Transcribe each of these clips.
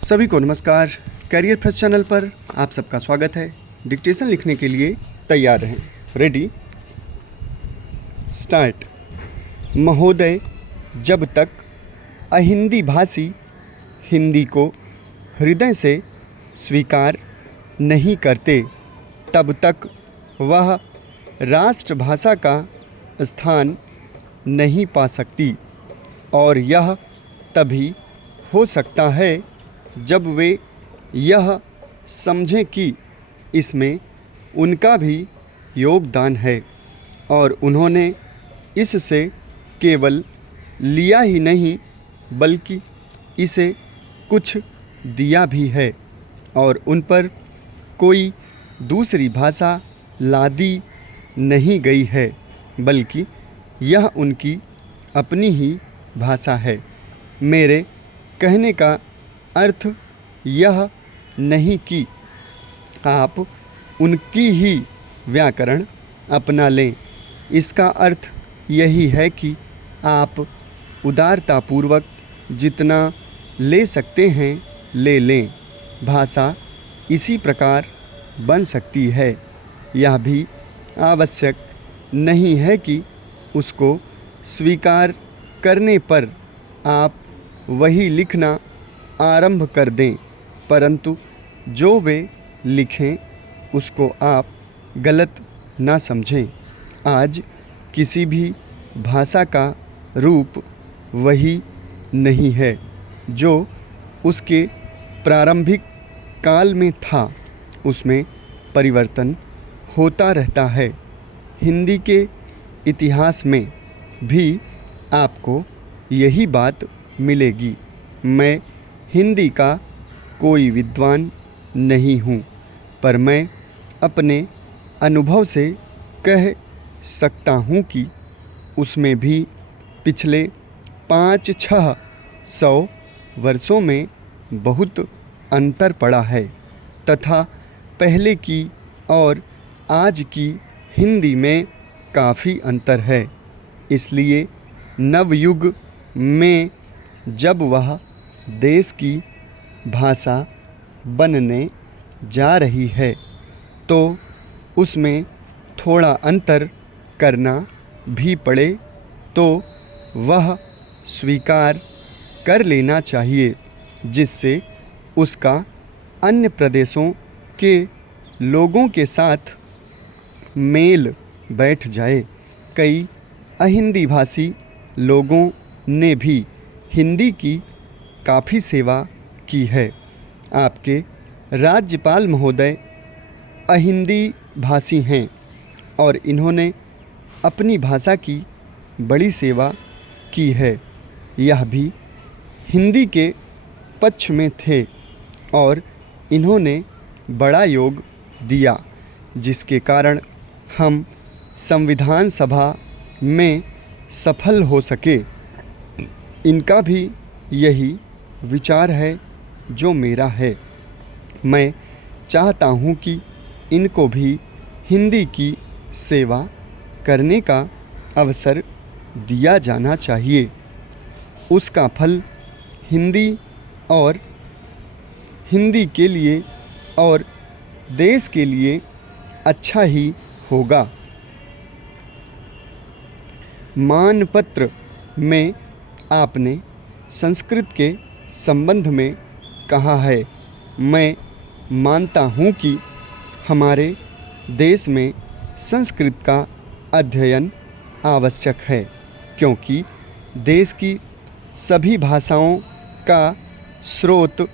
सभी को नमस्कार। करियर फर्स्ट चैनल पर आप सबका स्वागत है। डिक्टेशन लिखने के लिए तैयार रहें। Ready start. महोदय, जब तक अहिंदी भाषी हिंदी को हृदय से स्वीकार नहीं करते तब तक वह राष्ट्रभाषा का स्थान नहीं पा सकती, और यह तभी हो सकता है जब वे यह समझें कि इसमें उनका भी योगदान है और उन्होंने इससे केवल लिया ही नहीं बल्कि इसे कुछ दिया भी है, और उन पर कोई दूसरी भाषा लादी नहीं गई है, बल्कि यह उनकी अपनी ही भाषा है। मेरे कहने का अर्थ यह नहीं कि आप उनकी ही व्याकरण अपना लें। इसका अर्थ यही है कि आप उदारतापूर्वक जितना ले सकते हैं ले लें। भाषा इसी प्रकार बन सकती है। यह भी आवश्यक नहीं है कि उसको स्वीकार करने पर आप वही लिखना आरंभ कर दें, परंतु जो वे लिखें उसको आप गलत ना समझें। आज किसी भी भाषा का रूप वही नहीं है जो उसके प्रारंभिक काल में था। उसमें परिवर्तन होता रहता है। हिंदी के इतिहास में भी आपको यही बात मिलेगी। मैं हिंदी का कोई विद्वान नहीं हूँ, पर मैं अपने अनुभव से कह सकता हूँ कि उसमें भी पिछले 500-600 वर्षों में बहुत अंतर पड़ा है, तथा पहले की और आज की हिंदी में काफ़ी अंतर है। इसलिए नवयुग में जब वह देश की भाषा बनने जा रही है तो उसमें थोड़ा अंतर करना भी पड़े तो वह स्वीकार कर लेना चाहिए, जिससे उसका अन्य प्रदेशों के लोगों के साथ मेल बैठ जाए। कई अहिंदी भाषी लोगों ने भी हिंदी की काफ़ी सेवा की है। आपके राज्यपाल महोदय अहिंदी भाषी हैं और इन्होंने अपनी भाषा की बड़ी सेवा की है। यह भी हिंदी के पक्ष में थे और इन्होंने बड़ा योग दिया, जिसके कारण हम संविधान सभा में सफल हो सके। इनका भी यही विचार है जो मेरा है। मैं चाहता हूँ कि इनको भी हिंदी की सेवा करने का अवसर दिया जाना चाहिए। उसका फल हिंदी और हिंदी के लिए और देश के लिए अच्छा ही होगा। मानपत्र में आपने संस्कृत के संबंध में कहा है। मैं मानता हूँ कि हमारे देश में संस्कृत का अध्ययन आवश्यक है, क्योंकि देश की सभी भाषाओं का स्रोत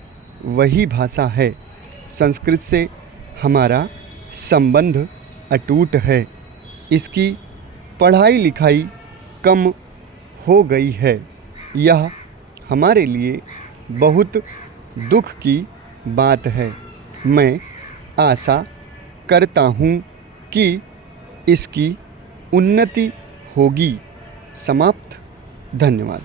वही भाषा है। संस्कृत से हमारा संबंध अटूट है। इसकी पढ़ाई लिखाई कम हो गई है। यह हमारे लिए बहुत दुख की बात है। मैं आशा करता हूँ कि इसकी उन्नति होगी। समाप्त। धन्यवाद।